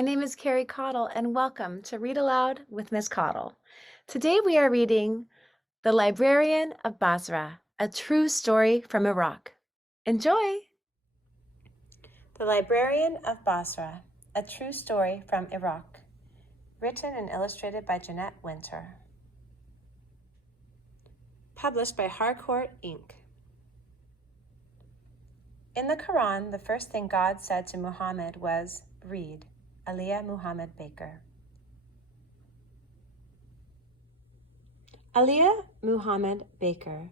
My name is Carrie Caudle, and welcome to Read Aloud with Miss Caudle. Today we are reading The Librarian of Basra, a true story from Iraq. Enjoy! The Librarian of Basra, a true story from Iraq. Written and illustrated by Jeanette Winter. Published by Harcourt, Inc. In the Quran, the first thing God said to Muhammad was, "Read." Aliyah Muhammad Baker. Aliyah Muhammad Baker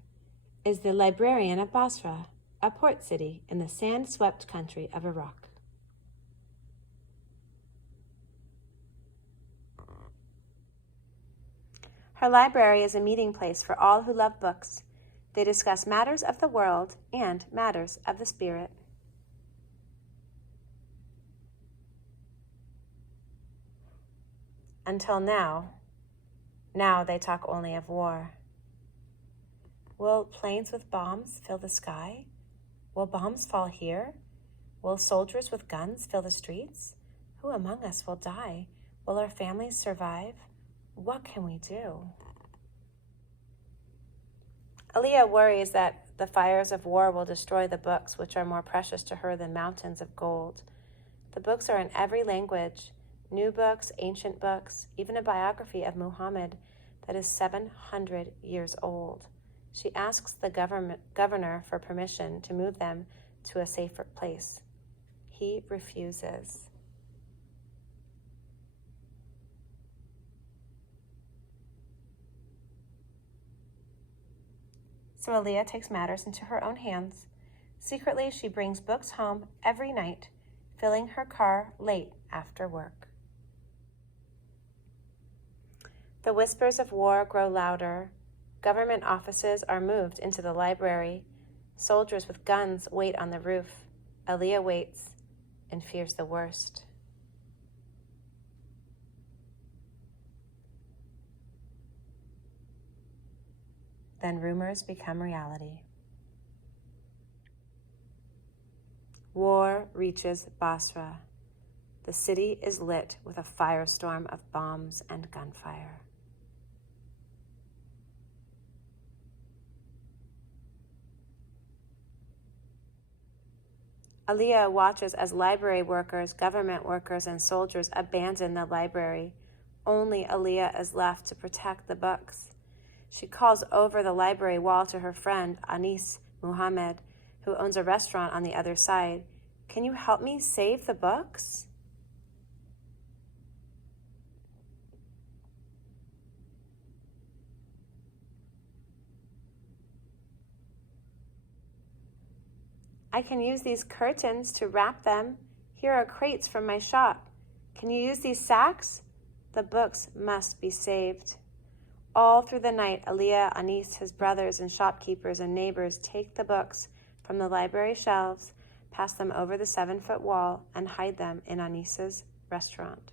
is the Librarian of Basra, a port city in the sand-swept country of Iraq. Her library is a meeting place for all who love books. They discuss matters of the world and matters of the spirit. Until now they talk only of war. Will planes with bombs fill the sky? Will bombs fall here? Will soldiers with guns fill the streets? Who among us will die? Will our families survive? What can we do? Aliyah worries that the fires of war will destroy the books which are more precious to her than mountains of gold. The books are in every language, new books, ancient books, even a biography of Muhammad that is 700 years old. She asks the governor for permission to move them to a safer place. He refuses. So Aliyah takes matters into her own hands. Secretly, she brings books home every night, filling her car late after work. The whispers of war grow louder. Government offices are moved into the library. Soldiers with guns wait on the roof. Aliyah waits and fears the worst. Then rumors become reality. War reaches Basra. The city is lit with a firestorm of bombs and gunfire. Aliyah watches as library workers, government workers, and soldiers abandon the library. Only Aliyah is left to protect the books. She calls over the library wall to her friend, Anis Muhammad, who owns a restaurant on the other side. "Can you help me save the books?" "I can use these curtains to wrap them. Here are crates from my shop. Can you use these sacks? The books must be saved." All through the night, Aliyah, Anis, his brothers, and shopkeepers and neighbors take the books from the library shelves, pass them over the 7-foot wall, and hide them in Anis's restaurant.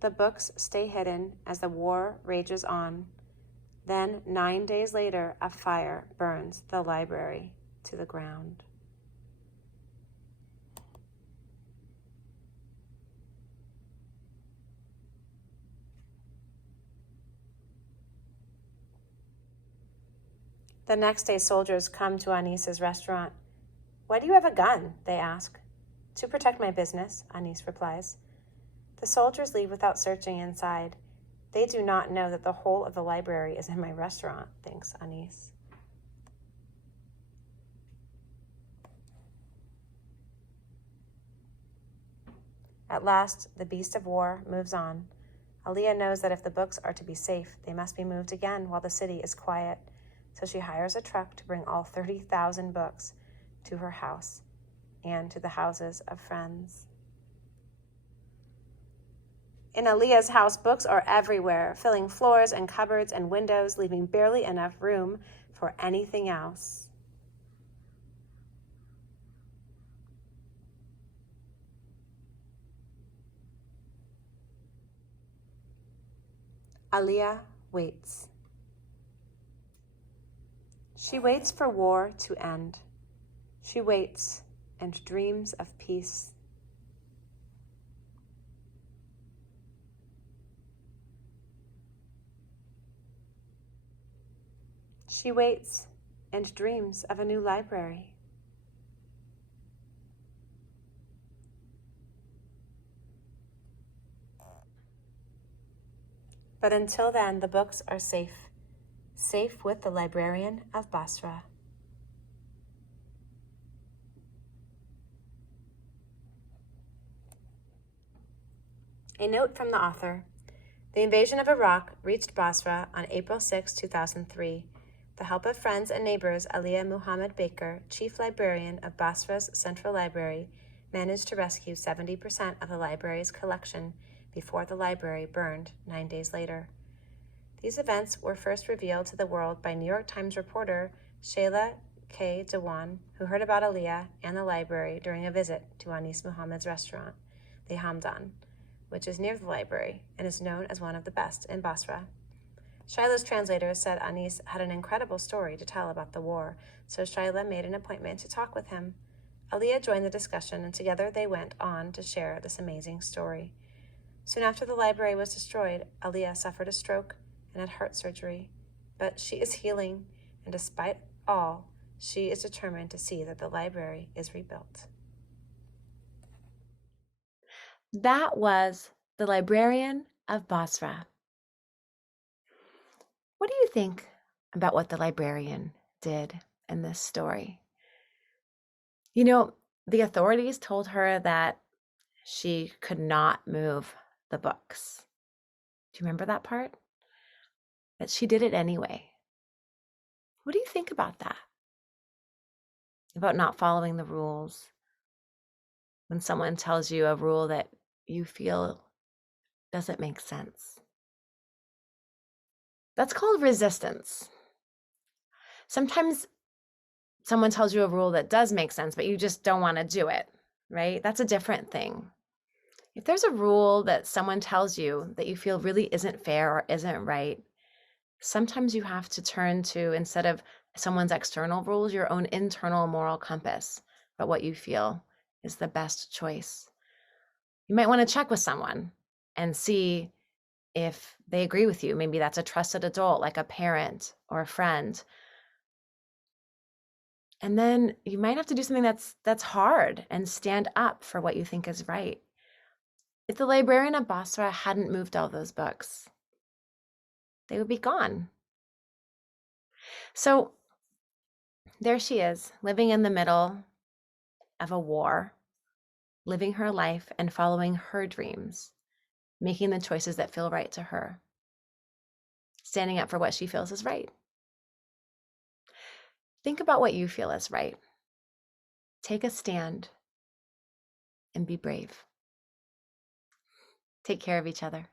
The books stay hidden as the war rages on. Then, 9 days later, a fire burns the library to the ground. The next day, soldiers come to Anis's restaurant. "Why do you have a gun?" they ask. "To protect my business," Anis replies. The soldiers leave without searching inside. "They do not know that the whole of the library is in my restaurant," thinks Anis. At last, the beast of war moves on. Aliyah knows that if the books are to be safe, they must be moved again while the city is quiet. So she hires a truck to bring all 30,000 books to her house and to the houses of friends. In Aliyah's house, books are everywhere, filling floors and cupboards and windows, leaving barely enough room for anything else. Aliyah waits. She waits for war to end. She waits and dreams of peace. She waits and dreams of a new library. But until then, the books are safe, safe with the Librarian of Basra. A note from the author. The invasion of Iraq reached Basra on April 6, 2003. The help of friends and neighbors, Aliyah Muhammad Baker, chief librarian of Basra's Central Library, managed to rescue 70% of the library's collection before the library burned 9 days later. These events were first revealed to the world by New York Times reporter Shayla K. Dewan, who heard about Aliyah and the library during a visit to Anis Muhammad's restaurant, the Hamdan, which is near the library and is known as one of the best in Basra. Shayla's translator said Anis had an incredible story to tell about the war, so Shayla made an appointment to talk with him. Aliyah joined the discussion, and together they went on to share this amazing story. Soon after the library was destroyed, Aliyah suffered a stroke and had heart surgery. But she is healing, and despite all, she is determined to see that the library is rebuilt. That was The Librarian of Basra. What do you think about what the librarian did in this story? You know, the authorities told her that she could not move the books. Do you remember that part? But she did it anyway. What do you think about that? About not following the rules? When someone tells you a rule that you feel doesn't make sense. That's called resistance. Sometimes someone tells you a rule that does make sense, but you just don't want to do it, right? That's a different thing. If there's a rule that someone tells you that you feel really isn't fair or isn't right, sometimes you have to turn to, instead of someone's external rules, your own internal moral compass about what you feel is the best choice. You might want to check with someone and see if they agree with you. Maybe that's a trusted adult, like a parent or a friend. And then you might have to do something that's hard and stand up for what you think is right. If the Librarian of Basra hadn't moved all those books, they would be gone. So there she is, living in the middle of a war, living her life and following her dreams, making the choices that feel right to her, standing up for what she feels is right. Think about what you feel is right. Take a stand and be brave. Take care of each other.